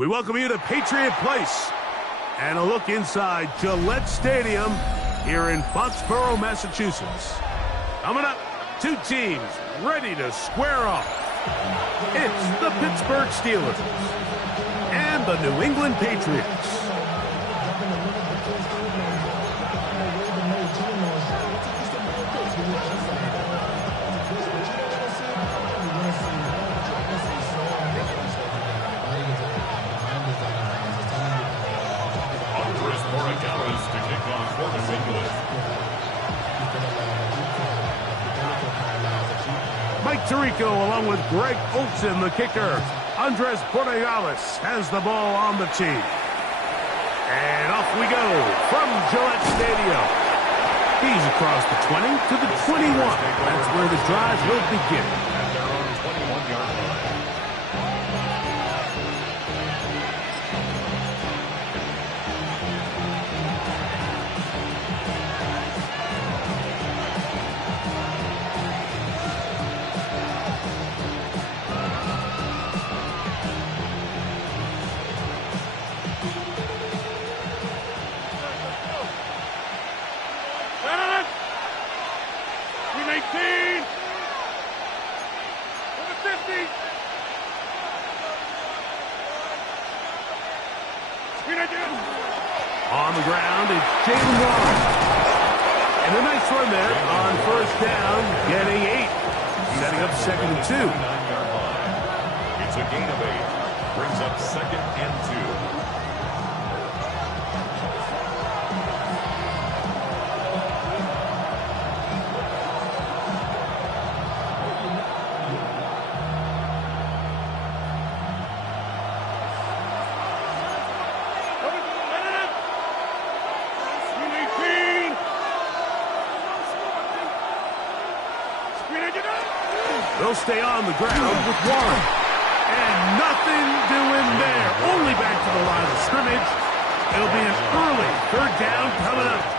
We welcome you to Patriot Place and a look inside Gillette Stadium here in Foxborough, Massachusetts. Coming up, two teams ready to square off. It's the Pittsburgh Steelers and the New England Patriots. Mike Tirico along with Greg Olsen, the kicker. Andres Borregales has the ball on the tee. And off we go from Gillette Stadium. He's across the 20 to the 21. That's where the drive will begin. At their own 21-yard line. On the ground, it's Jalen Warren. And a nice run there on first down, getting 8. Setting up 2nd and 2. It's a gain of 8. Brings up 2nd and 2. They'll stay on the ground with Warren. And nothing doing there. Only back to the line of scrimmage. It'll be an early 3rd down coming up.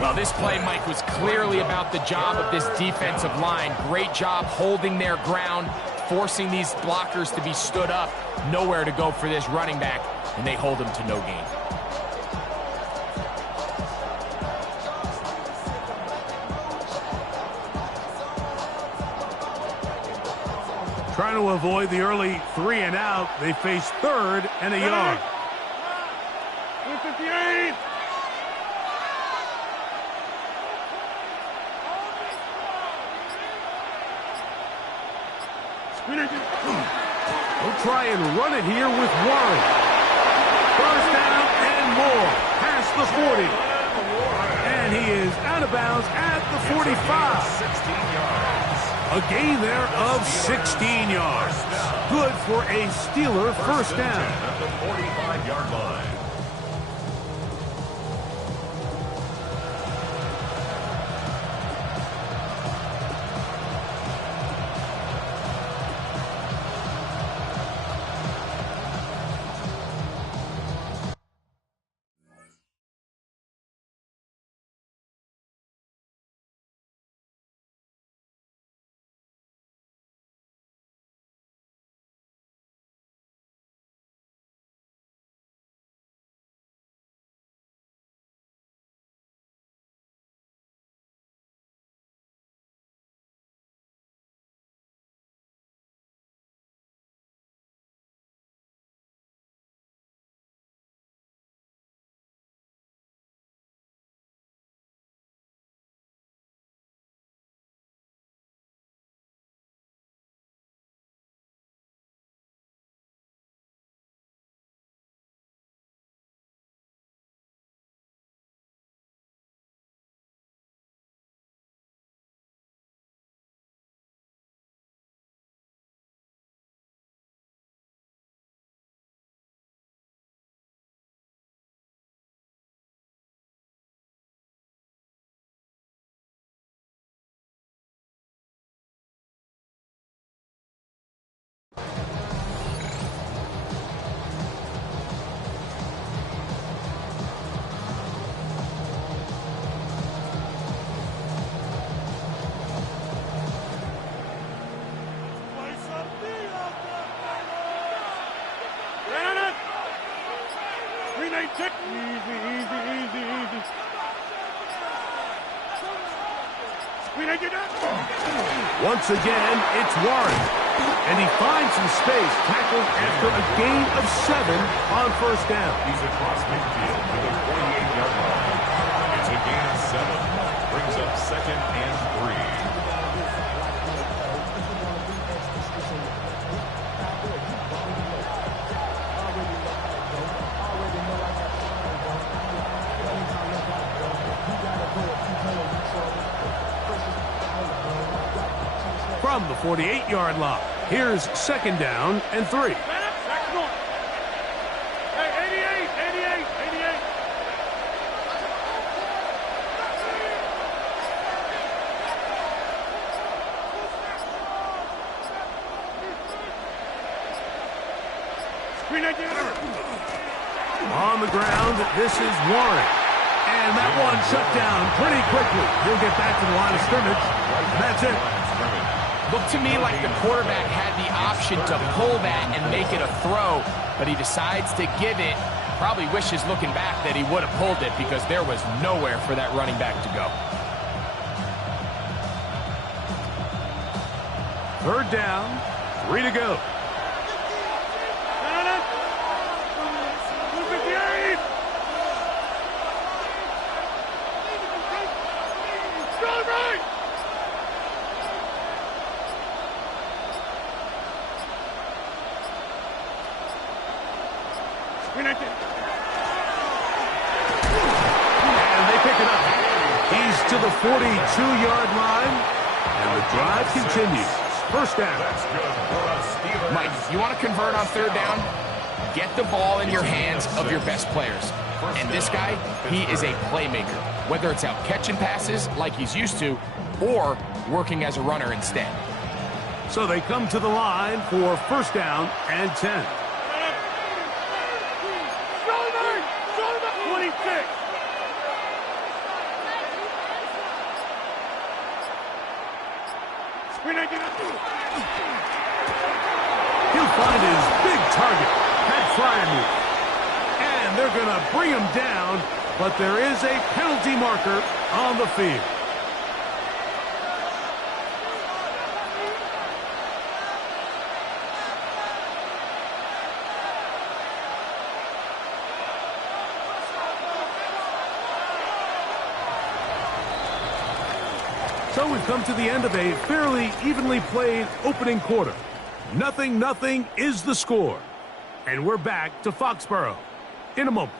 Well, this play, Mike, was clearly about the job of this defensive line. Great job holding their ground, forcing these blockers to be stood up. Nowhere to go for this running back, and they hold him to no gain. Trying to avoid the early 3 and out. They face 3rd and a yard. 58. They'll try and run it here with Warren. First down and more. Past the 40. And he is out of bounds at the 45. 16 yards. A gain there of 16 yards. Good for a Steeler first down. At the 45-yard line. Once again, it's Warren. And he finds some space, tackled after a gain of 7 on first down. He's across midfield to the 48-yard line. It's a gain of 7. Brings up 2nd and 3. From the 48-yard line, here's 2nd down and 3. On the ground, this is Warren. And that one shut down pretty quickly. He'll get back to the line of scrimmage. And that's it. Looked to me like the quarterback had the option to pull that and make it a throw, but he decides to give it. Probably wishes looking back that he would have pulled it because there was nowhere for that running back to go. 3rd down, 3 to go. And they pick it up. He's to the 42-yard line, and the drive continues. 1st down. Mike, you want to convert on 3rd down? Get the ball in your hands of your best players. And this guy, he is a playmaker, whether it's out catching passes like he's used to or working as a runner instead. So they come to the line for 1st down and 10. He'll find his big target, Pat Fryermuth. And they're going to bring him down, but there is a penalty marker on the field. So we've come to the end of a fairly evenly played opening quarter. 0-0 is the score. And we're back to Foxborough in a moment.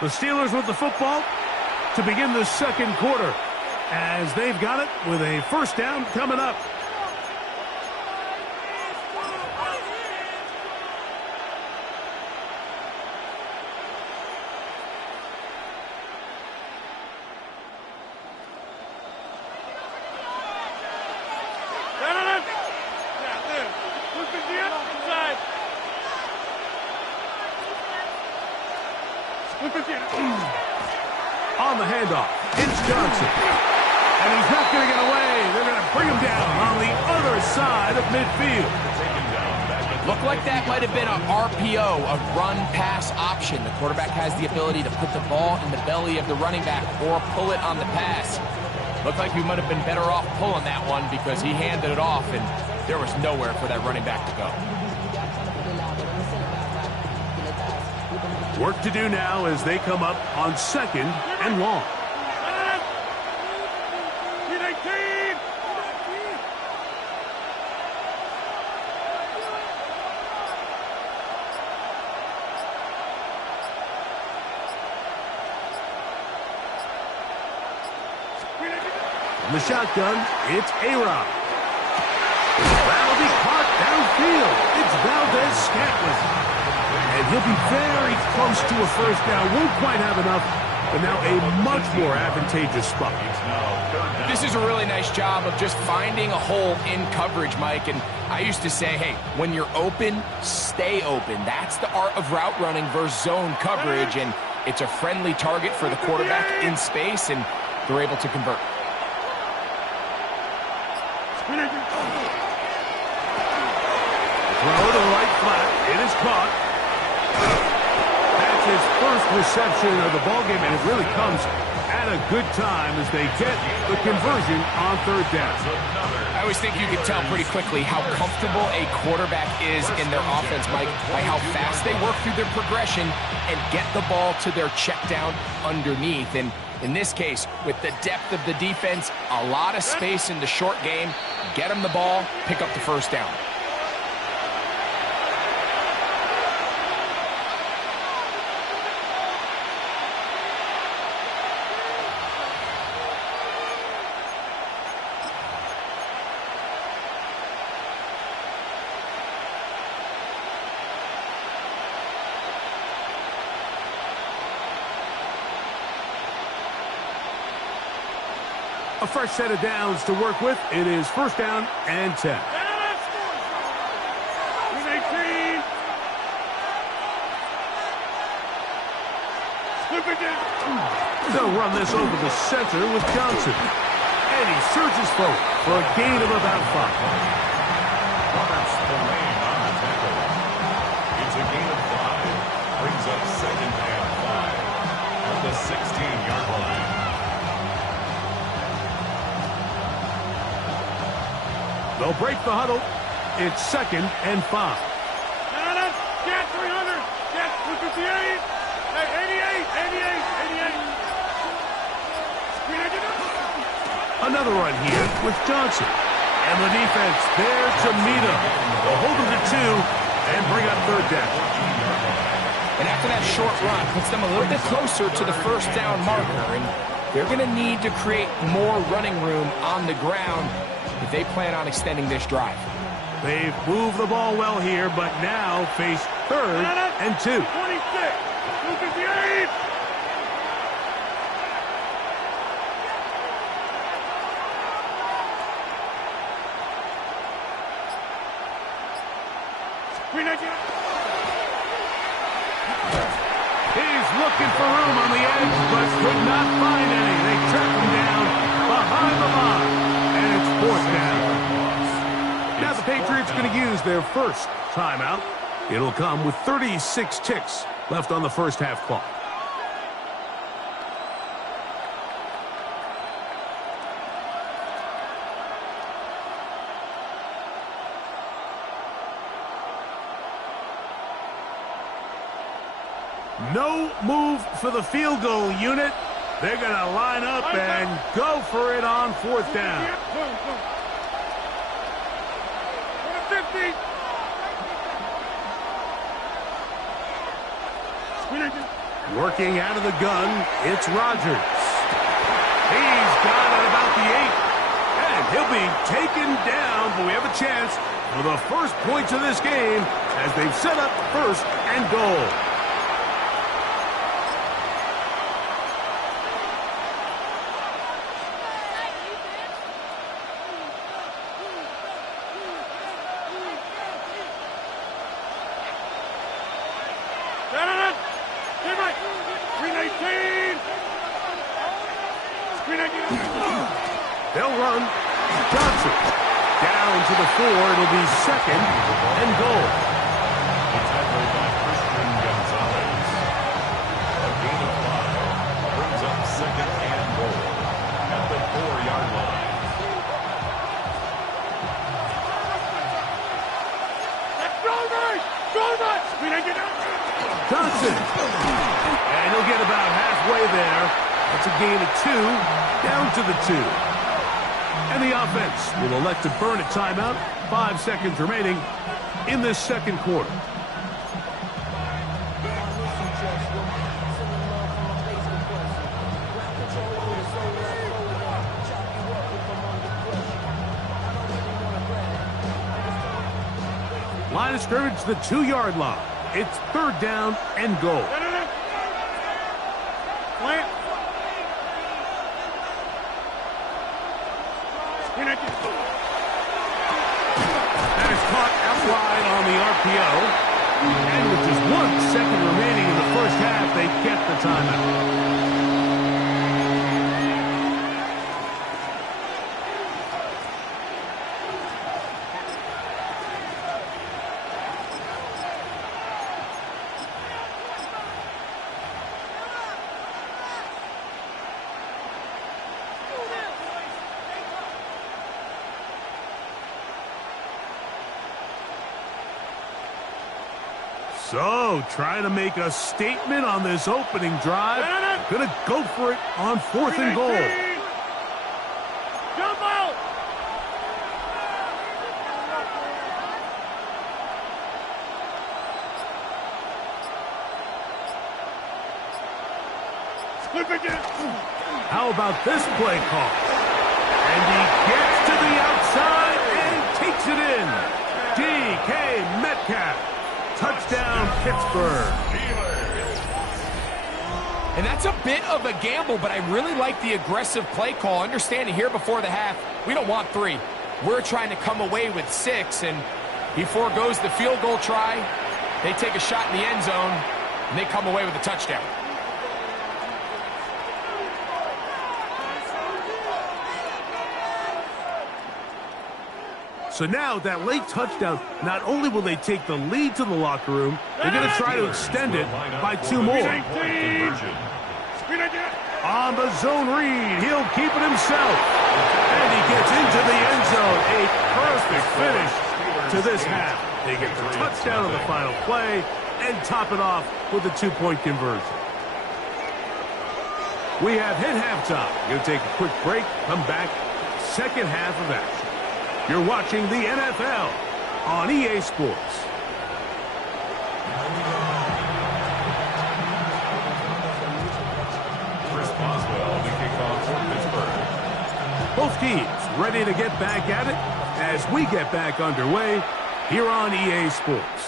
The Steelers with the football to begin the 2nd quarter as they've got it with a 1st down coming up. On the handoff, it's Johnson. And he's not going to get away. They're going to bring him down on the other side of midfield. Looked like that might have been an RPO, a run-pass option. The quarterback has the ability to put the ball in the belly of the running back or pull it on the pass. Looked like we might have been better off pulling that one because he handed it off, and there was nowhere for that running back to go. Work to do now as they come up on 2nd and long. From the shotgun, it's A-Rod. That'll be caught downfield. It's Valdez-Scantling. And he'll be very close to a 1st down. Won't quite have enough, but now a much more advantageous spot. This is a really nice job of just finding a hole in coverage, Mike. And I used to say, hey, when you're open, stay open. That's the art of route running versus zone coverage. And it's a friendly target for the quarterback in space, and they're able to convert. Throw to the right flat. It is caught. its first reception of the ballgame, and it really comes at a good time as they get the conversion on third down. I always think you can tell pretty quickly how comfortable a quarterback is in their offense, Mike, by how fast they work through their progression and get the ball to their check down underneath. And in this case, with the depth of the defense, a lot of space in the short game, get them the ball, pick up the first down. A fresh set of downs to work with. It is first down and 10. They'll run this over the center with Johnson. And he surges forward for a gain of about 5. Roberts the lane on the tackle. It's a gain of 5. Brings up second and 5 at the 16-yard line. They'll break the huddle. It's second and 5. Get 300. Get 258. 88. Another run here with Johnson. And the defense there to meet him. They'll hold him to 2 and bring up third down. And after that short run, puts them a little bit closer to the first down marker. And they're going to need to create more running room on the ground if they plan on extending this drive. They've moved the ball well here, but now face third and 2. 26. 258. He's looking for room on the edge, but could not find any. They track him down behind the line, and it's fourth down. Now the Patriots going to use their first timeout. It'll come with 36 ticks left on the first half clock. No move for the field goal unit. They're going to line up and go for it on fourth down. 50. Working out of the gun, it's Rodgers. He's got it about the 8. And he'll be taken down, but we have a chance for the first points of this game as they've set up first and goal. They'll run. Johnson down to the 4. It'll be second and goal. The tackle by Christian Gonzalez. A gain of 5 brings up second and goal at the 4-yard line. Johnson. And he'll get about halfway there. That's a gain of 2, down to the 2. And the offense will elect to burn a timeout. 5 seconds remaining in this second quarter. Line of scrimmage, the 2-yard line. It's third down and goal. That is caught out wide on the RPO. And with just 1 second remaining in the first half, they get the timeout. So, trying to make a statement on this opening drive. Gonna go for it on 4th and goal. Jump out! Slip it in. How about this play call? And he gets to the outside and takes it in. DK Metcalf. Touchdown, Pittsburgh. And that's a bit of a gamble, but I really like the aggressive play call. Understanding here before the half, we don't want 3. We're trying to come away with 6, and he forgoes the field goal try. They take a shot in the end zone, and they come away with a touchdown. So now that late touchdown, not only will they take the lead to the locker room, they're going to try to extend it by 2 more. On the zone read, he'll keep it himself. And he gets into the end zone. A perfect finish to this half. They get the touchdown on the final play and top it off with a 2-point conversion. We have hit halftime. Going to take a quick break, come back, second half of action. You're watching the NFL on EA Sports. Chris Boswell, the kickoff for Pittsburgh. Both teams ready to get back at it as we get back underway here on EA Sports.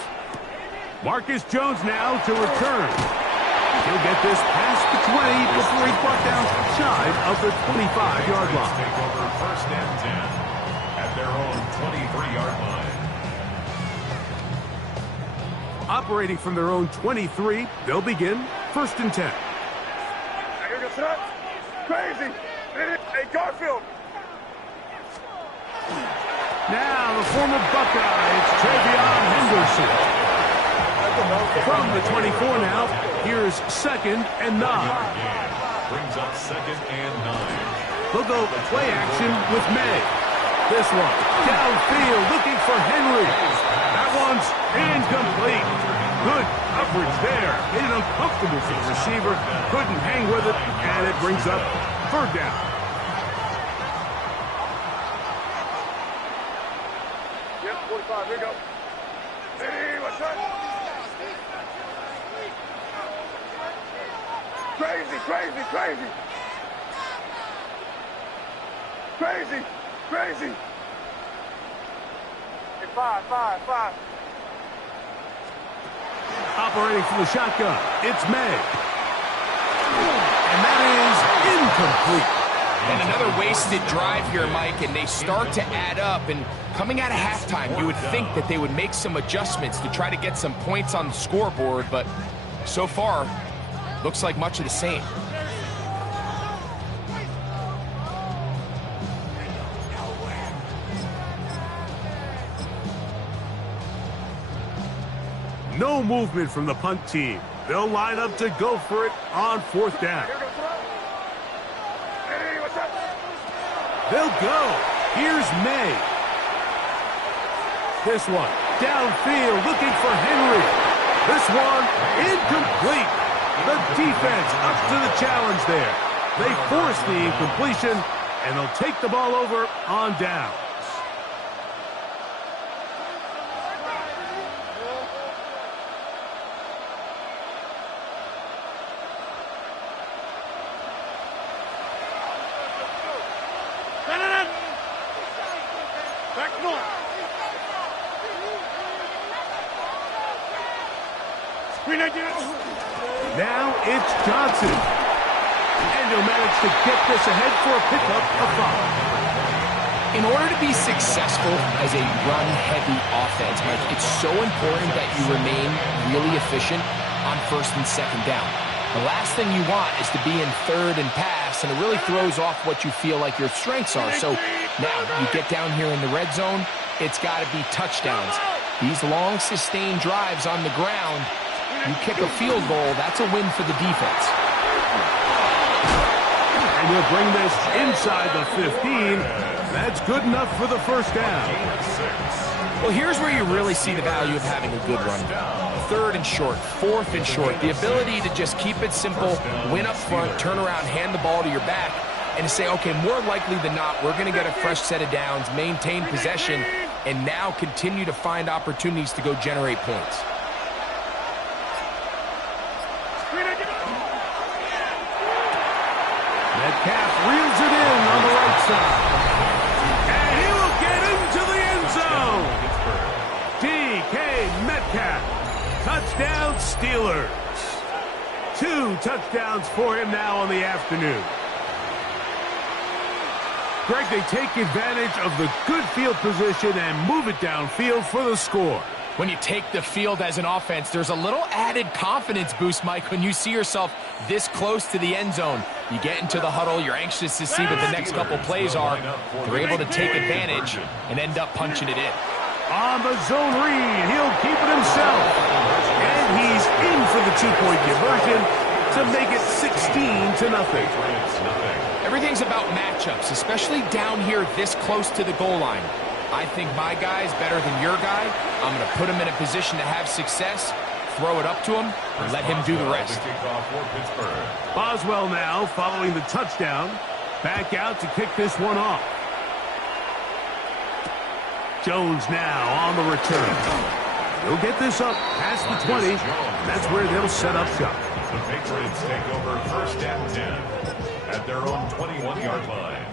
Marcus Jones now to return. He'll get this past the 20 before he's brought down shy of the 25-yard line. Take over 1st and 10. Their own 23-yard line. Operating from their own 23, they'll begin 1st and 10. Crazy! Hey, Garfield! Now the former Buckeye, it's Travion Henderson. From the 24 now, here's 2nd and 9. Brings up 2nd and 9. They'll go play action with May. This one, downfield, looking for Henry. That one's incomplete. Good coverage there. Made it uncomfortable for the receiver. Couldn't hang with it, and it brings up 3rd down. Yep, 45, here you go. Hey, what's up? Crazy, crazy, crazy. Crazy. Crazy! Hey, 5. Operating from the shotgun, it's May. And that is incomplete. And another wasted drive here, Mike, and they start to add up. And coming out of halftime, you would think that they would make some adjustments to try to get some points on the scoreboard, but so far, looks like much of the same. No movement from the punt team. They'll line up to go for it on 4th down. Hey, what's up? They'll go. Here's May. This one, downfield, looking for Henry. This one, incomplete. The defense up to the challenge there. They force the incompletion, and they'll take the ball over on down. Back north. Screen again. Now it's Johnson. And he'll manage to get this ahead for a pickup of 5. In order to be successful as a run-heavy offense, Mike, it's so important that you remain really efficient on 1st and 2nd down. The last thing you want is to be in 3rd and pass, and it really throws off what you feel like your strengths are. So now you get down here in the red zone, it's got to be touchdowns. These long, sustained drives on the ground, you kick a field goal, that's a win for the defense. And he'll bring this inside the 15. That's good enough for the 1st down. Well, here's where you really see the value of having a good run. 3rd and short, 4th and short. The ability to just keep it simple, win up front, turn around, hand the ball to your back, and to say, okay, more likely than not, we're going to get a fresh set of downs, maintain possession, and now continue to find opportunities to go generate points. Metcalf reels it in on the right side. And he will get into the end zone. DK Metcalf. Touchdown Steelers. 2 touchdowns for him now on the afternoon. Greg, they take advantage of the good field position and move it downfield for the score. When you take the field as an offense, there's a little added confidence boost, Mike, when you see yourself this close to the end zone. You get into the huddle, you're anxious to see what the next couple plays are. They're able to take advantage and end up punching it in. On the zone read, he'll keep it himself. And he's in for the 2-point conversion to make it 16-0. Everything's about matchups, especially down here this close to the goal line. I think my guy's better than your guy. I'm going to put him in a position to have success, throw it up to him, and let him do the rest. Boswell now, following the touchdown, back out to kick this one off. Jones now on the return. He'll get this up past the 20. That's where they'll set up shop. The Patriots take over 1st and 10 at their own 21-yard line.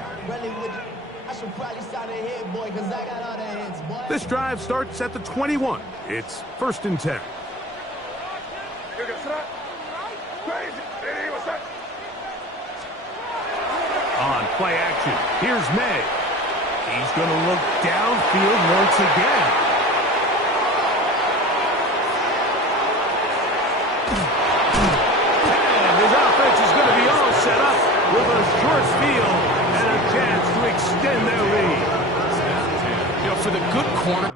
This drive starts at the 21. It's 1st and 10. On play action, here's May. He's going to look downfield once again. And his offense is going to be all set up with a short field and a chance to extend their lead. You know, for the good corner.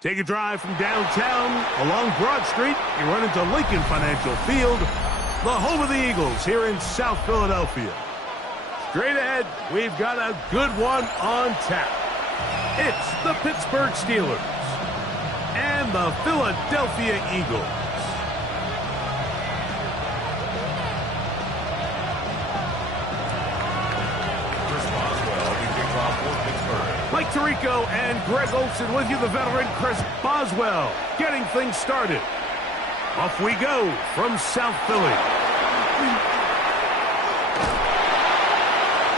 Take a drive from downtown along Broad Street. You run into Lincoln Financial Field, the home of the Eagles here in South Philadelphia. Straight ahead, we've got a good one on tap. It's the Pittsburgh Steelers and the Philadelphia Eagles. Mike Tirico and Greg Olson with you, the veteran Chris Boswell, getting things started. Off we go from South Philly.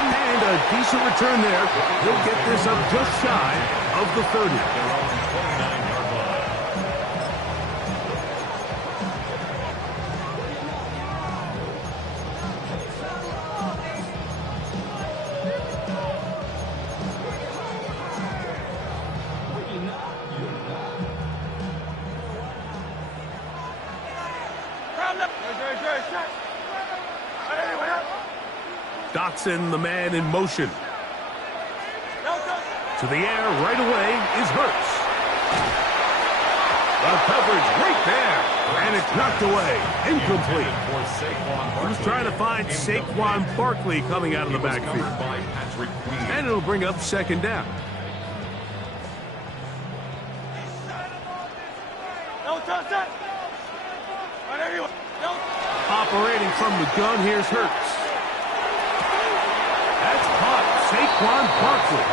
And a decent return there. He'll get this up just shy of the 30. Dotson, the man in motion. To the air right away is Hurts. The coverage right there. And it's knocked away. Incomplete. He was trying to find Saquon Barkley coming out of the backfield. And it'll bring up second down. Operating from the gun, here's Hurts. That's caught Saquon Barkley.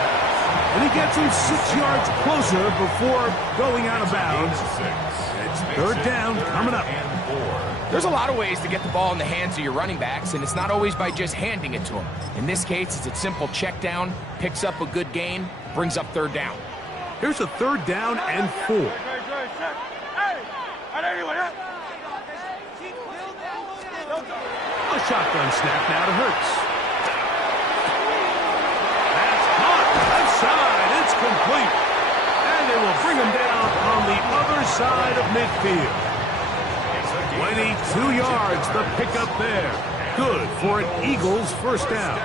And he gets him 6 yards closer before going out of bounds. It's third down coming up. There's a lot of ways to get the ball in the hands of your running backs, and it's not always by just handing it to them. In this case, it's a simple check down, picks up a good gain, brings up third down. Here's a third down and 4. A shotgun snap now to Hurts. That's caught. Left side. It's complete. And they will bring him down on the other side of midfield. 22 yards, the pickup there. Good for an Eagles first down.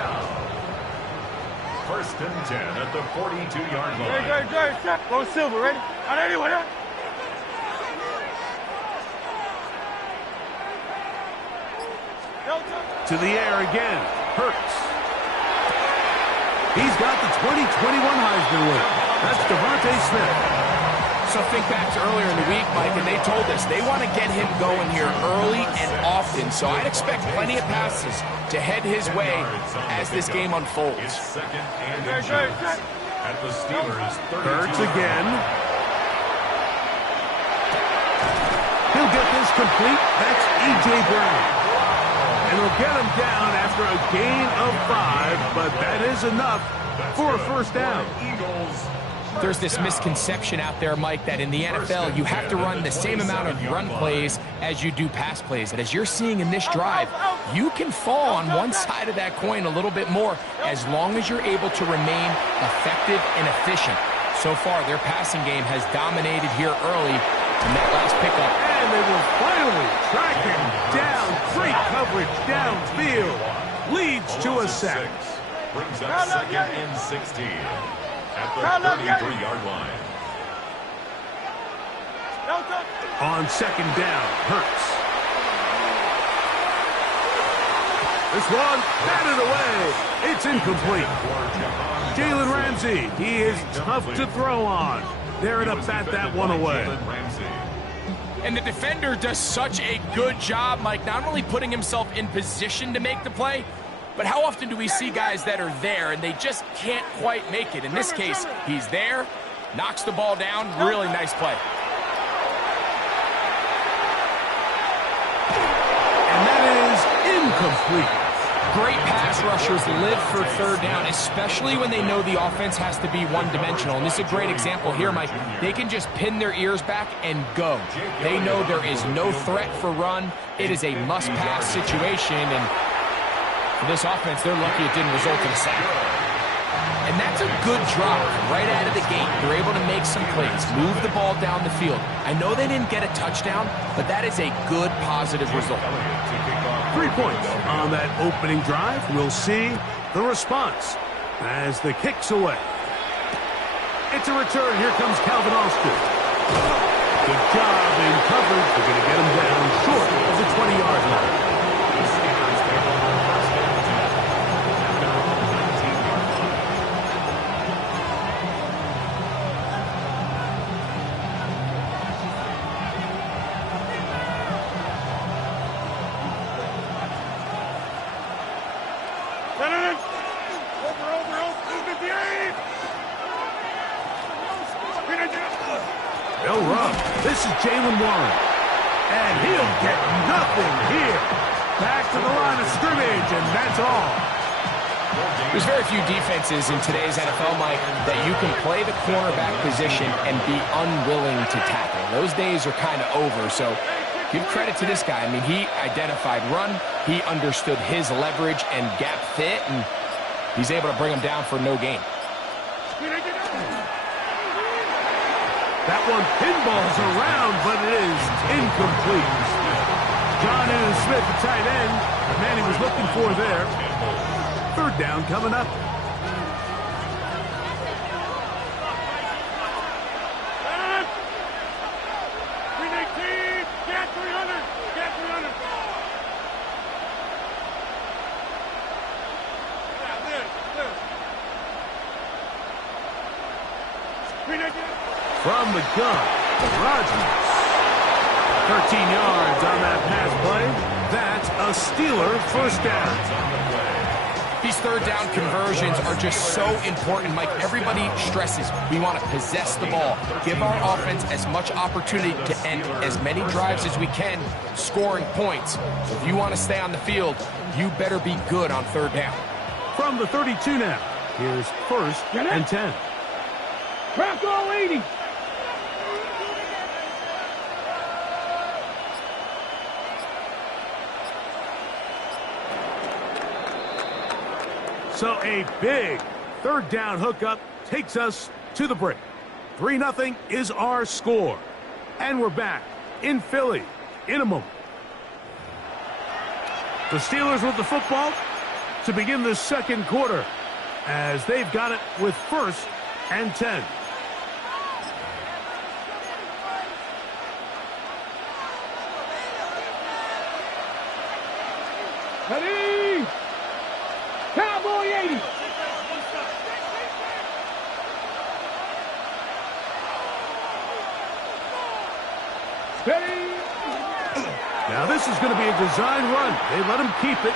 First and 10 at the 42-yard line. Go Silver, ready? To the air again. Hurts. He's got the 2021 Heisman winner. That's Devontae Smith. So think back to earlier in the week, Mike, and they told us they want to get him going here early and often. So I'd expect plenty of passes to head his way as this game unfolds. It's second and inches at the Steelers' 32. Hurts again. He'll get this complete. That's E.J. Brown. And he'll get him down after a gain of 5, but that is enough for a first down. There's this misconception out there, Mike, that in the NFL you have to run the same amount of run plays as you do pass plays. And as you're seeing in this drive, you can fall on one side of that coin a little bit more as long as you're able to remain effective and efficient. So far, their passing game has dominated here early in that last pickup. And they will finally track him down. Great coverage downfield. Leads to a sack. Brings up second and 16 at the 33-yard line. On second down, Hurts. This one batted away. It's incomplete. Jalen Ramsey, he is tough to throw on. They're to bat that one away. And the defender does such a good job, Mike, not only putting himself in position to make the play, but how often do we see guys that are there and they just can't quite make it? In this case, he's there, knocks the ball down, really nice play. And that is incomplete. Great pass rushers live for third down, especially when they know the offense has to be one-dimensional. And this is a great example here, Mike. They can just pin their ears back and go. They know there is no threat for run. It is a must-pass situation, and for this offense, they're lucky it didn't result in a sack. And that's a good drive right out of the gate. They're able to make some plays, move the ball down the field. I know they didn't get a touchdown, but that is a good, positive result. 3 points on that opening drive. We'll see the response as the kick's away. It's a return. Here comes Calvin Austin. Good job in coverage. They're going to get him down short of the 20-yard line. They'll run. This is Jalen Warren. And he'll get nothing here. Back to the line of scrimmage, and that's all. There's very few defenses in today's NFL, Mike, that you can play the cornerback position and be unwilling to tackle. Those days are kind of over, so give credit to this guy. I mean, he identified run, he understood his leverage and gap fit, and he's able to bring him down for no gain. That one pinballs around, but it is incomplete. John Smith, the tight end, the man he was looking for there. Third down coming up. Get 300! Get 300! From the gun, Rodgers. 13 yards on that pass play. That's a Steeler first down. These third down conversions are just so important, Mike. Everybody stresses we want to possess the ball, give our offense as much opportunity to end as many drives as we can, scoring points. If you want to stay on the field, you better be good on third down. From the 32 now, here's first and 10. Crack all 80! So a big third down hookup takes us to the break. 3-0 is our score. And we're back in Philly in a moment. The Steelers with the football to begin the second quarter as they've got it with first and 10. Ready! Cowboy 80! Steady! Now this is going to be a design run. They let him keep it.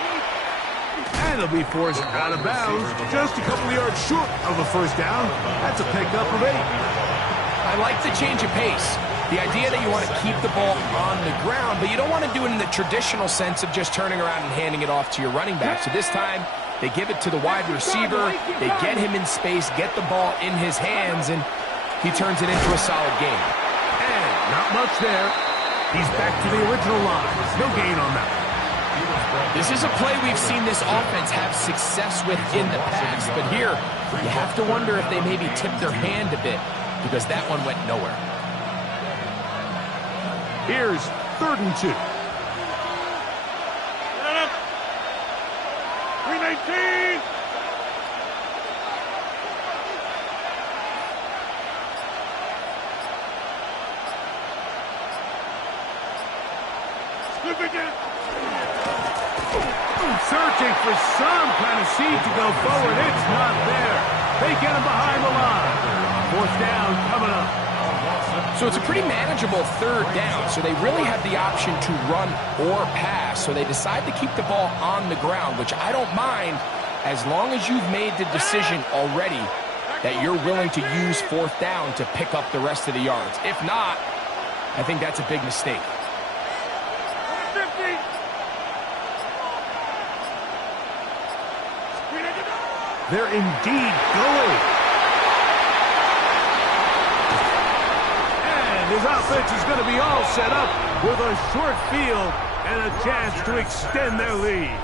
And he'll be forced out of bounds just a couple of yards short of a first down. That's a pickup of 8. I like the change of pace. The idea that you want to keep the ball on the ground, but you don't want to do it in the traditional sense of just turning around and handing it off to your running back. So this time, they give it to the wide receiver, they get him in space, get the ball in his hands, and he turns it into a solid game. And not much there. He's back to the original line. No gain on that. This is a play we've seen this offense have success with in the past, but here, you have to wonder if they maybe tipped their hand a bit, because that one went nowhere. Here's 3rd and 2. 319! Slip it down! Searching for some kind of seed to go forward. It's not there. They get him behind the line. Fourth down coming up. So it's a pretty manageable third down, so they really have the option to run or pass. So they decide to keep the ball on the ground, which I don't mind as long as you've made the decision already that you're willing to use fourth down to pick up the rest of the yards. If not, I think that's a big mistake. They're indeed going. And his offense is going to be all set up with a short field and a chance to extend their lead.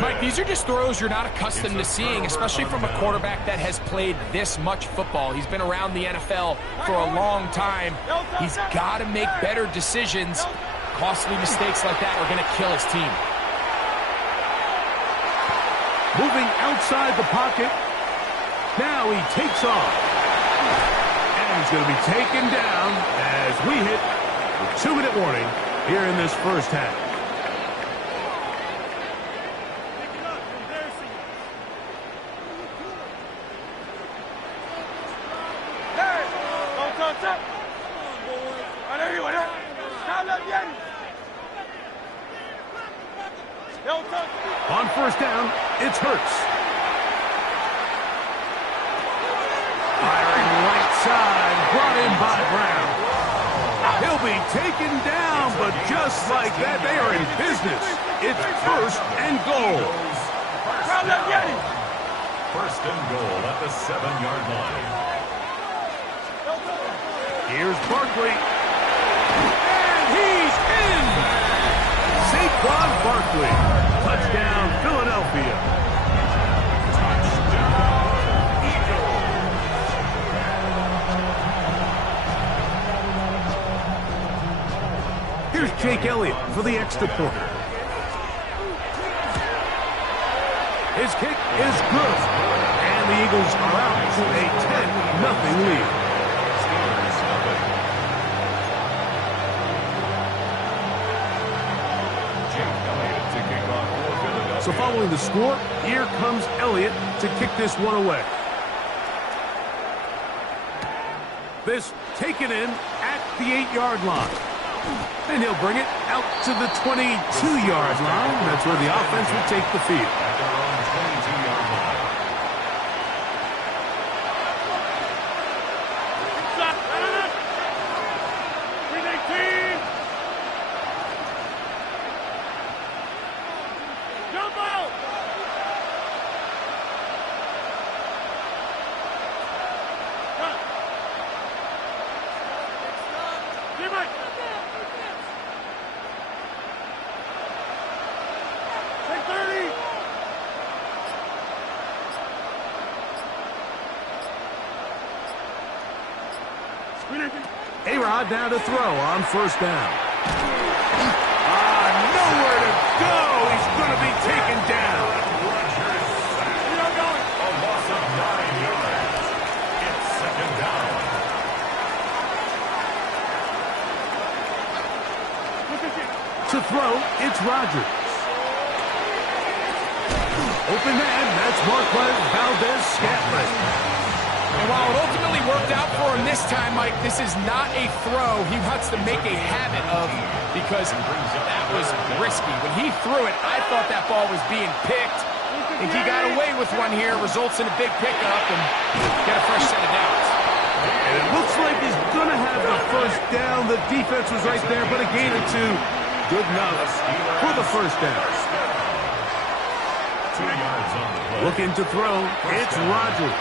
Mike, these are just throws you're not accustomed to seeing, especially from a quarterback that has played this much football. He's been around the NFL for a long time. He's got to make better decisions. Costly mistakes like that are going to kill his team. Moving outside the pocket. Now he takes off. And he's going to be taken down as we hit the 2-minute warning here in this first half. On first down, it's Hurts. Firing right side, brought in by Brown. He'll be taken down, but just like that, they are in business. It's first and goal. First and goal at the 7-yard line. Here's Barkley. And he's in! Saquon Barkley. Touchdown, Philadelphia. Touchdown, Eagles. Here's Jake Elliott for the extra point. His kick is good. And the Eagles are out to a 10-0 lead. So following the score, here comes Elliott to kick this one away. This taken in at the 8-yard line. And he'll bring it out to the 22-yard line. That's where the offense will take the field. At their own 22-yard line. A-Rod now to throw on first down. Nowhere to go. He's going to be taken down. A loss of 9 yards. It's second down. To throw, it's Rodgers. Open man, that's Marquez Valdez-Scantling. And while it ultimately worked out for him this time, Mike, this is not a throw he wants to make a habit of because that was risky. When he threw it, I thought that ball was being picked. I think he got away with one here, results in a big pickup, and get a fresh set of downs. And it looks like he's going to have the first down. The defense was right there, but a gain or two. Good enough for the first down. 2 yards on the play. Looking to throw, it's Rodgers.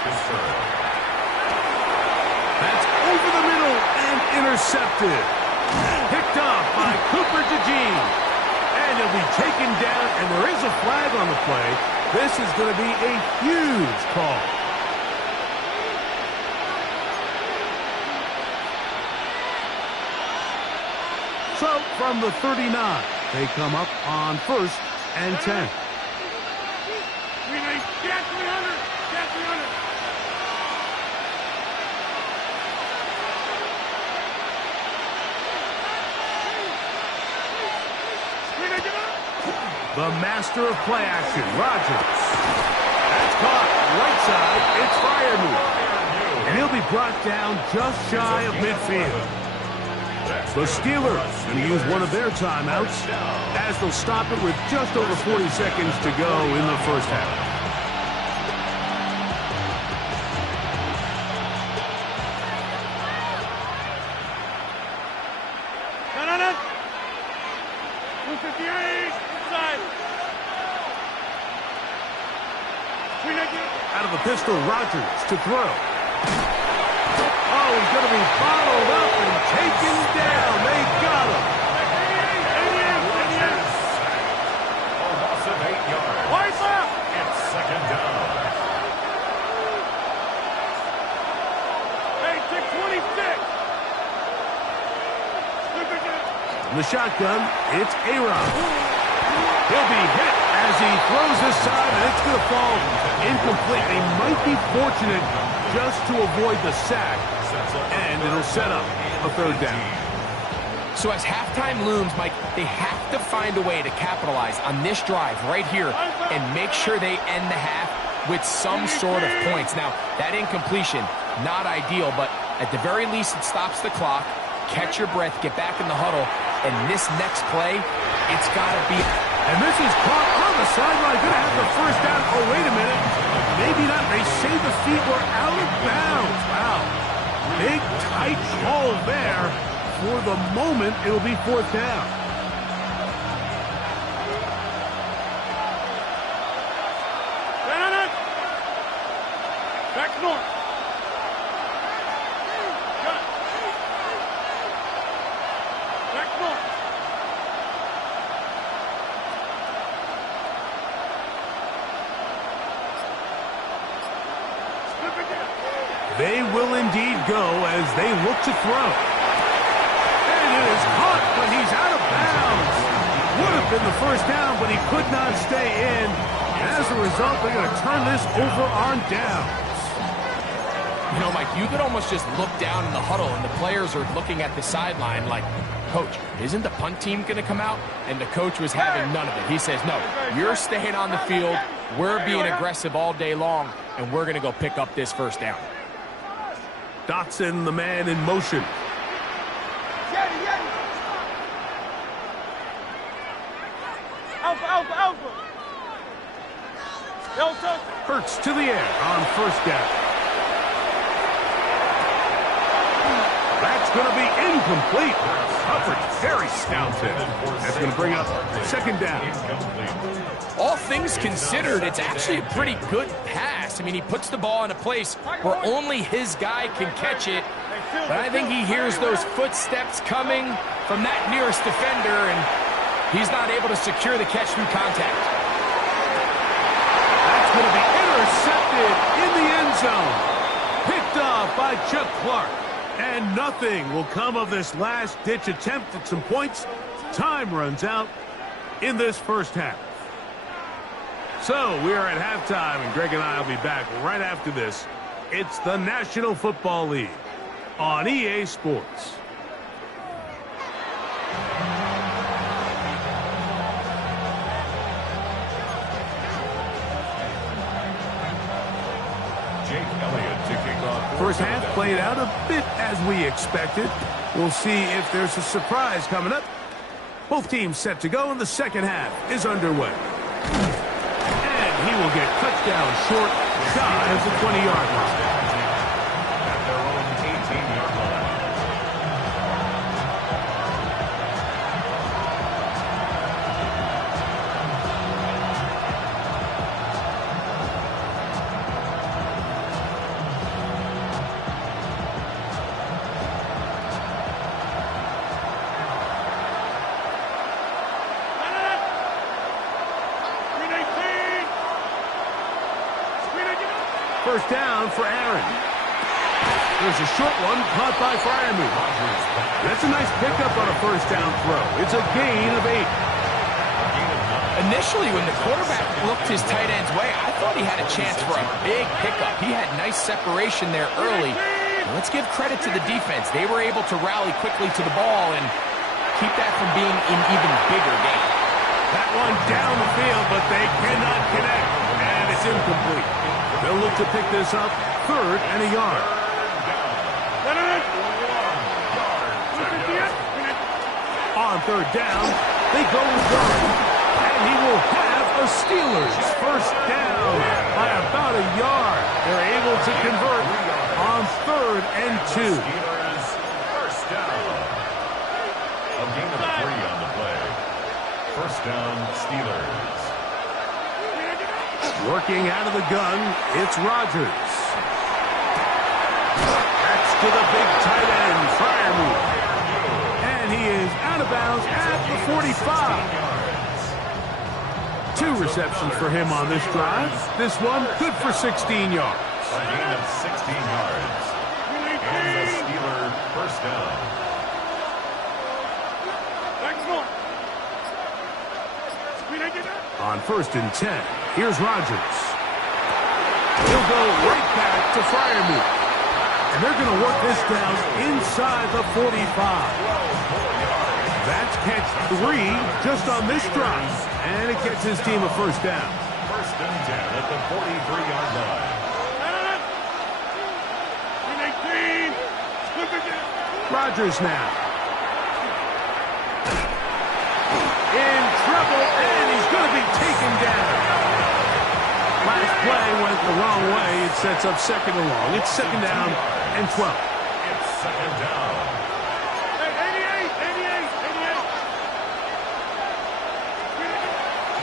That's over the middle and intercepted. Picked off by Cooper DeJean. And he'll be taken down, and there is a flag on the play. This is going to be a huge call. So, from the 39, they come up on first and 10. The master of play action, Rodgers. That's caught. Right side, it's Freiermuth. And he'll be brought down just shy of midfield. The Steelers going to use one of their timeouts as they'll stop it with just over 40 seconds to go in the first half. Out of the pistol, Rodgers to throw. Oh, he's going to be bottled up and taken down. They got him. A loss of 8 yards. Wise up. It's second down. Hey, 626. In the shotgun, it's Aaron. He'll be hit as he throws this side, and it's going to fall incomplete. They might be fortunate just to avoid the sack, and it'll set up a third down. So as halftime looms, Mike, they have to find a way to capitalize on this drive right here and make sure they end the half with some sort of points. Now, that incompletion, not ideal, but at the very least, it stops the clock. Catch your breath, get back in the huddle, and this next play, it's got to be... And this is caught on the sideline. Going to have the first down. Oh, wait a minute. Maybe not. They say the feet were out of bounds. Wow. Big, tight hole there. For the moment, it'll be fourth down. Back north. Back north. They will indeed go as they look to throw. And it is caught, but he's out of bounds. Would have been the first down, but he could not stay in. And as a result, they're going to turn this over on downs. You know, Mike, you could almost just look down in the huddle, and the players are looking at the sideline like, Coach, isn't the punt team going to come out? And the coach was having none of it. He says, no, you're staying on the field. We're being aggressive all day long, and we're going to go pick up this first down. Dotson, the man in motion. Alpha. Hurts to the air on first down. That's going to be incomplete. Coverage very stouted. That's going to bring up second down. All things considered, it's actually a pretty good pass. I mean, he puts the ball in a place where only his guy can catch it. But I think he hears those footsteps coming from that nearest defender, and he's not able to secure the catch through contact. That's going to be intercepted in the end zone. Picked off by Chuck Clark. And nothing will come of this last-ditch attempt at some points. Time runs out in this first half. So we are at halftime, and Greg and I will be back right after this. It's the National Football League on EA Sports. First half played out a bit as we expected. We'll see if there's a surprise coming up. Both teams set to go, and the second half is underway. And he will get touchdown short, shy of the 20-yard line. At their own 18-yard line. First down for Aaron. There's a short one caught by Freiermuth. That's a nice pickup on a first down throw. It's a gain of 8. Initially, when the quarterback looked his tight end's way, I thought he had a chance for a big pickup. He had nice separation there early. Let's give credit to the defense. They were able to rally quickly to the ball and keep that from being an even bigger gain. That one down the to pick this up, 3rd and a yard. On 3rd down, they go with Warren, and he will have a Steelers first down by about a yard. They're able to convert on 3rd and 2. Steelers first down. A gain of 3 on the play. First down, Steelers. Working out of the gun, it's Rodgers. That's to the big tight end, Freiermuth. And he is out of bounds at the 45. 2 receptions for him on this drive. This one good for 16 yards. A gain of 16 yards. And the Steeler first down. On 1st and 10, here's Rodgers. He'll go right back to Freiermuth. And they're going to work this down inside the 45. That's catch 3 just on this drive. And it gets his team a first down. First and 10 at the 43-yard line. Rodgers now. In trouble, and he's going to be taken down. Last play went the wrong way. It sets up 2nd and long. It's 2nd down and 12. It's 2nd down.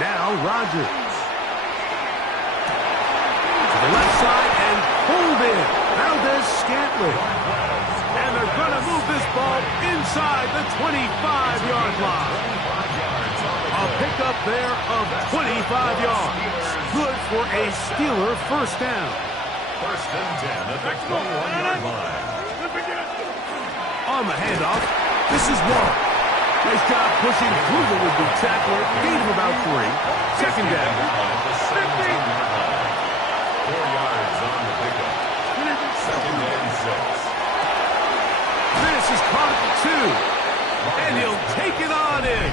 Now Rodgers. To the left side and pulled in. Valdez-Scantling. And they're going to move this ball inside the 25-yard line. A pickup there of 25 yards. Good for a Steeler first down. First and 10 at the 21-yard line. On the handoff, this is Warren. Nice job pushing through the would-be tackler. Gain of about 3. 2nd down. At the 17-yard line. 4 yards on the pickup. 2nd and 6. This is caught at 2. And he'll take it on in.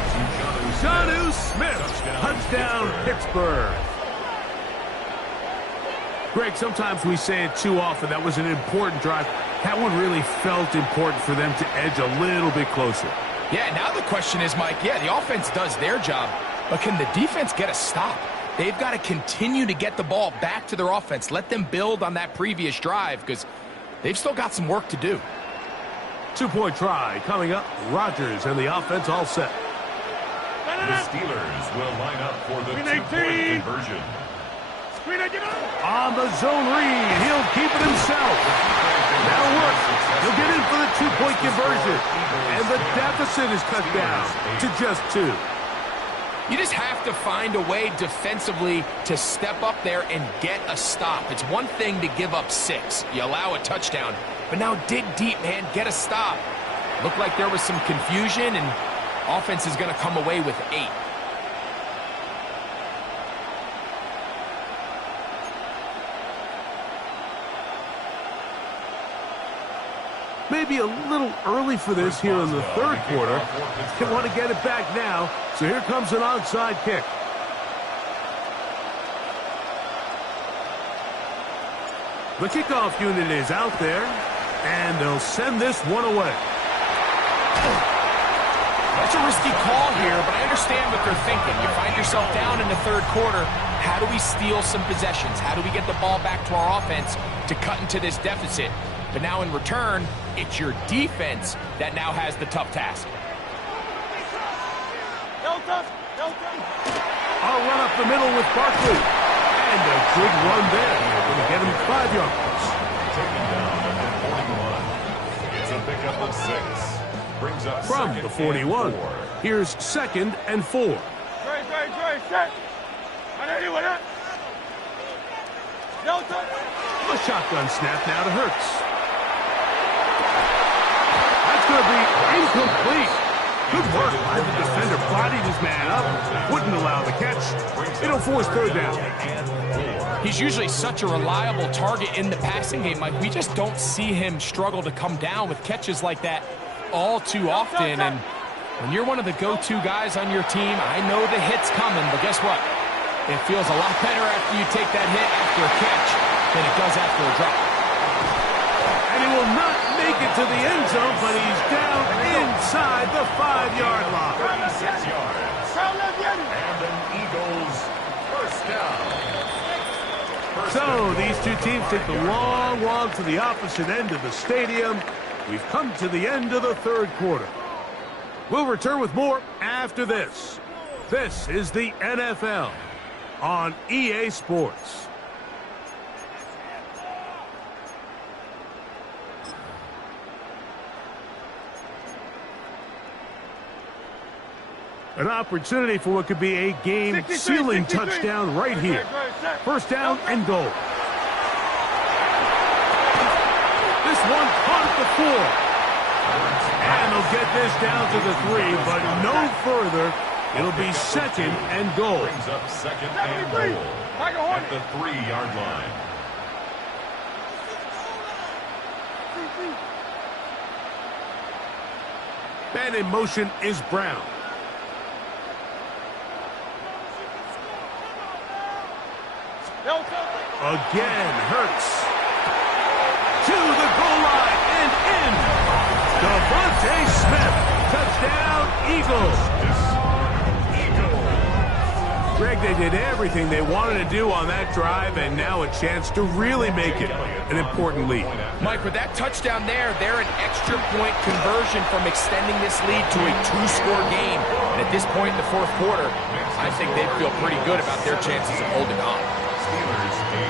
Jonnu Smith. Touchdown, Pittsburgh. Greg, sometimes we say it too often. That was an important drive. That one really felt important for them to edge a little bit closer. Yeah, now the question is, Mike, yeah, the offense does their job, but can the defense get a stop? They've got to continue to get the ball back to their offense. Let them build on that previous drive because they've still got some work to do. 2-point try coming up. Rodgers and the offense all set. The Steelers will line up for the 2-point conversion. On the zone read, he'll keep it himself. That'll work. He'll get in for the 2-point conversion. And the deficit is cut down to just 2. You just have to find a way defensively to step up there and get a stop. It's one thing to give up 6. You allow a touchdown. But now dig deep, man. Get a stop. Looked like there was some confusion, and offense is going to come away with 8. Maybe a little early for this here in the 3rd quarter. They want to get it back now, so here comes an onside kick. The kickoff unit is out there, and they'll send this one away. That's a risky call here, but I understand what they're thinking. You find yourself down in the 3rd quarter. How do we steal some possessions? How do we get the ball back to our offense to cut into this deficit? But now in return, it's your defense that now has the tough task. I'll run up the middle with Barkley. And a good run there. Going to get him 5 yards. Taken down at the 41. It's a pickup of 6. Brings up From the 41, here's 2nd and 4. A shotgun snap now to Hurts. That's going to be incomplete. Good work by the defender. Bodied his man up. Wouldn't allow the catch. It'll force 3rd down. He's usually such a reliable target in the passing game. Like, we just don't see him struggle to come down with catches like that all too often. And when you're one of the go-to guys on your team, I know the hit's coming, but guess what? It feels a lot better after you take that hit after a catch than it does after a drop. And he will not make it to the end zone, but he's down inside the 5-yard line. 36 yards. And an Eagles first down. So these two teams take the long walk to the opposite end of the stadium. We've come to the end of the third quarter. We'll return with more after this. This is the NFL on EA Sports. An opportunity for what could be a game-sealing touchdown right here. First down and goal. This one caught at the 4. And they'll get this down to the 3, but no further. It'll be second and goal. Brings up second and goal at the 3-yard line. Man in motion is Brown. Again, Hurts. To the goal line and in. Devontae Smith. Touchdown, Eagles. Greg, they did everything they wanted to do on that drive, and now a chance to really make it an important lead. Mike, with that touchdown there, they're an extra point conversion from extending this lead to a 2-score game. And at this point in the fourth quarter, I think they feel pretty good about their chances of holding on. Steelers 8.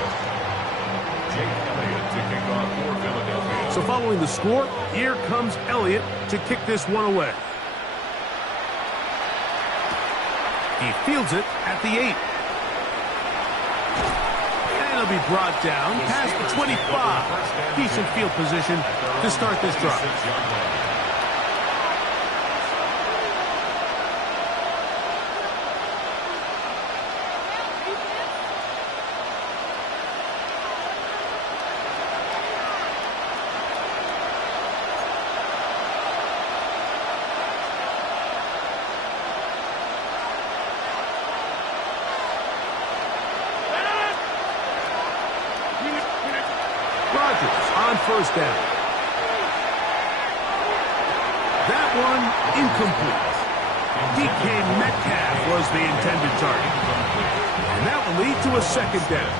Jake Elliott to kick off for Philadelphia. So following the score, here comes Elliott to kick this one away. He fields it at the 8. And he'll be brought down past the 25. Decent field position to start this drive. On first down. That one incomplete. DK Metcalf was the intended target. And that will lead to a second down.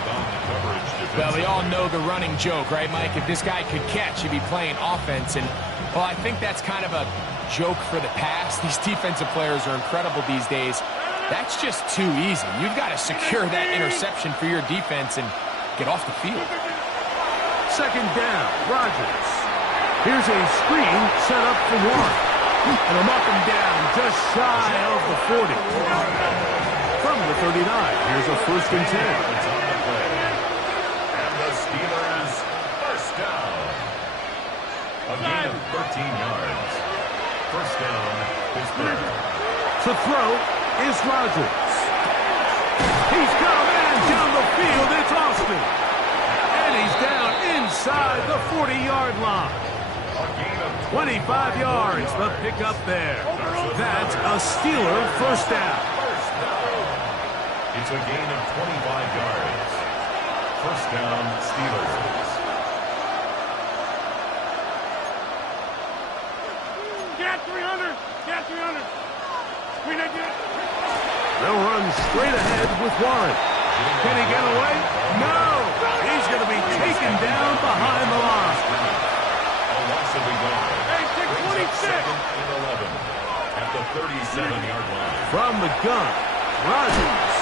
Well, we all know the running joke, right, Mike? If this guy could catch, he'd be playing offense. And, well, I think that's kind of a joke for the past. These defensive players are incredible these days. That's just too easy. You've got to secure that interception for your defense and get off the field. Second down, Rodgers. Here's a screen set up for one. And he'll knock him down just shy of the 40. From the 39, here's a 1st and 10. And the Steelers first down. A gain of 13 yards. First down, Pittsburgh. To throw is Rodgers. He's coming down the field. It's Austin. And he's down inside the 40-yard line. 25 yards, the pickup there. That's a Steeler first down. It's a gain of 25 yards. First down, Steelers. Get 300. Get 300. Screen again. They'll run straight ahead with Warren. Can he get away? No! He's going to be taken down behind the line. Hey, 626. Second and 11 at the 37-yard line. From the gun, Rodgers.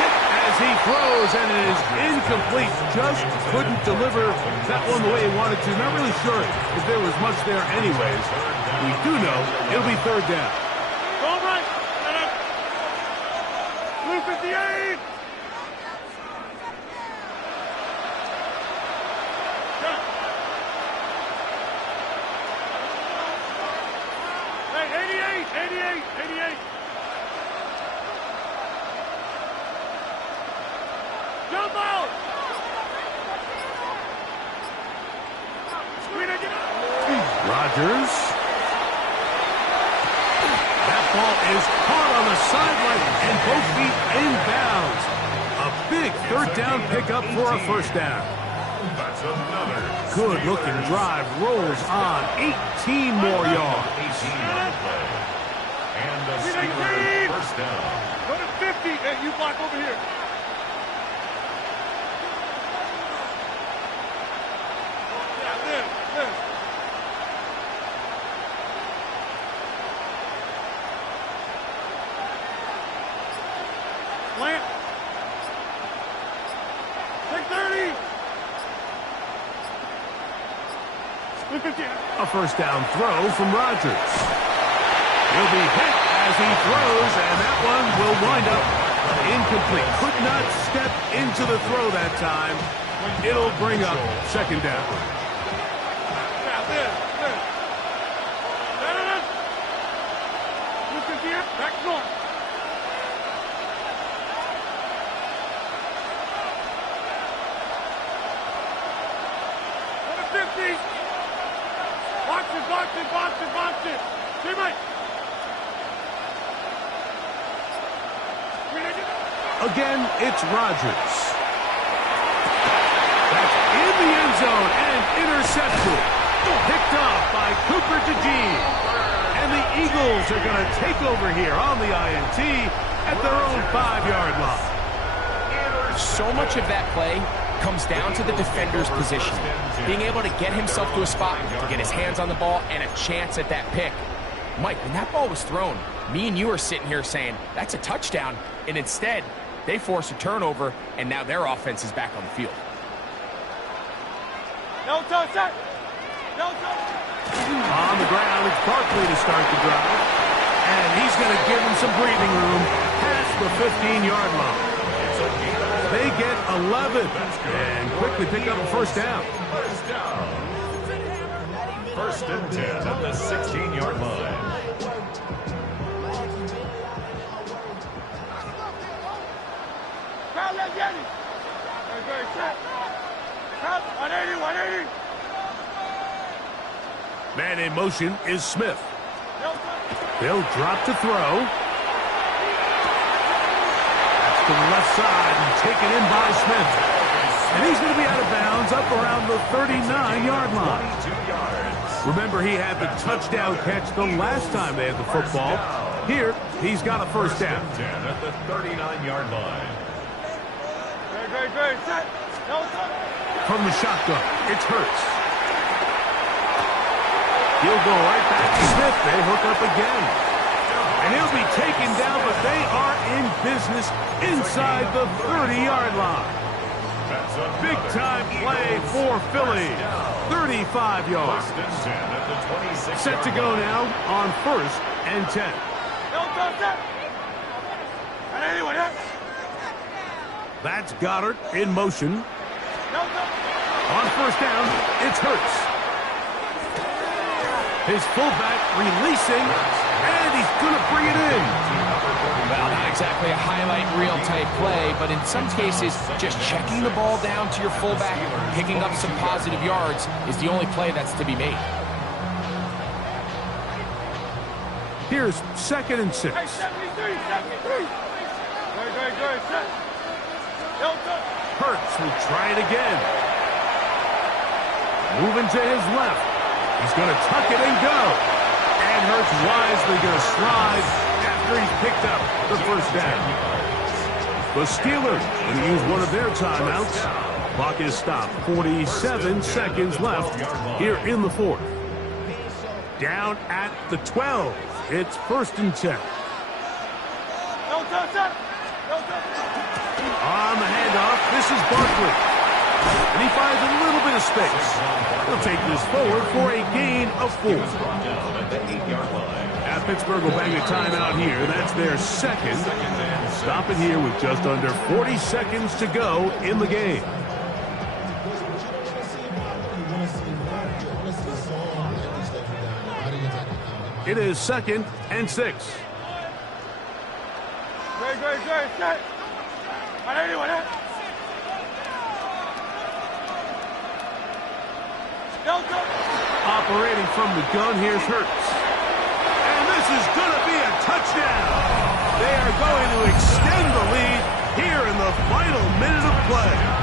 Hit as he throws, and it is incomplete. Just couldn't deliver that one the way he wanted to. Not really sure if there was much there anyways. We do know it'll be third down. Go right. Blue 58. Hey, 88. Jump out. Screen again. Rodgers. That ball is caught on the sideline and both feet inbounds. A big third down pickup for a first down. That's another Good-looking drive rolls on. 18 more yards. 18 on the play. And the Steelers first down. Go to 50. Hey, you block over here. Yeah, this. Slant. 630. Split 50. A first down throw from Rodgers. He'll be hit as he throws, and that one will wind up incomplete. Could not step into the throw that time. It'll bring up second down. Yeah, this. Split 50 here. Back north. Go to 50. Box it. Teammate. Again, it's Rodgers. That's in the end zone and intercepted. Picked off by Cooper DeJean. And the Eagles are going to take over here on the INT at their own 5-yard line. So much of that play comes down to the defender's position. Being able to get himself to a spot, to get his hands on the ball, and a chance at that pick. Mike, when that ball was thrown, me and you are sitting here saying, that's a touchdown. And instead, they force a turnover, and now their offense is back on the field. No touch, sir. No touch. On the ground, it's Barkley to start the drive. And he's going to give him some breathing room past the 15-yard line. They get 11 and quickly pick up a first down. First down. First and 10 at the 16-yard line. Crowd, let's get it. Very set. Crowd, 180. Man in motion is Smith. No touch. They'll drop to throw. To the left side and taken in by Smith. And he's going to be out of bounds up around the 39-yard line. 22 yards. Remember, he had the touchdown catch the last time they had the football. Here, he's got a first down. 10 at the 39-yard line. Very set. No touch. From the shotgun, it's Hurts. He'll go right back to Smith. They hook up again. And he'll be taken down, but they are in business inside the 30-yard line. Big-time play for Philly. 35 yards. Set to go now on first and 10. That's Goddard in motion. On first down, it's Hurts. His fullback releasing, and he's going to bring it in. Well, not exactly a highlight reel type play, but in some cases, just checking the ball down to your fullback, picking up some positive yards is the only play that's to be made. Here's second and 6. Hey, 73. Very set. No touch. Hurts will try it again. Moving to his left. He's going to tuck it and go. And Hurts wisely going to slide after he's picked up the first down. The Steelers going to use one of their timeouts. Clock is stopped. 47 seconds left here in the fourth. Down at the 12. It's first and 10. No touch, sir. No touch. On the handoff, this is Barkley. And he finds a little bit of space. He'll take this forward for a gain of 4. Now Pittsburgh will bang a timeout here. That's their second. Stop it here with just under 40 seconds to go in the game. It is second and 6. Very set. 180. No touch. Operating from the gun, here's Hurts. And this is going to be a touchdown. They are going to extend the lead here in the final minute of play.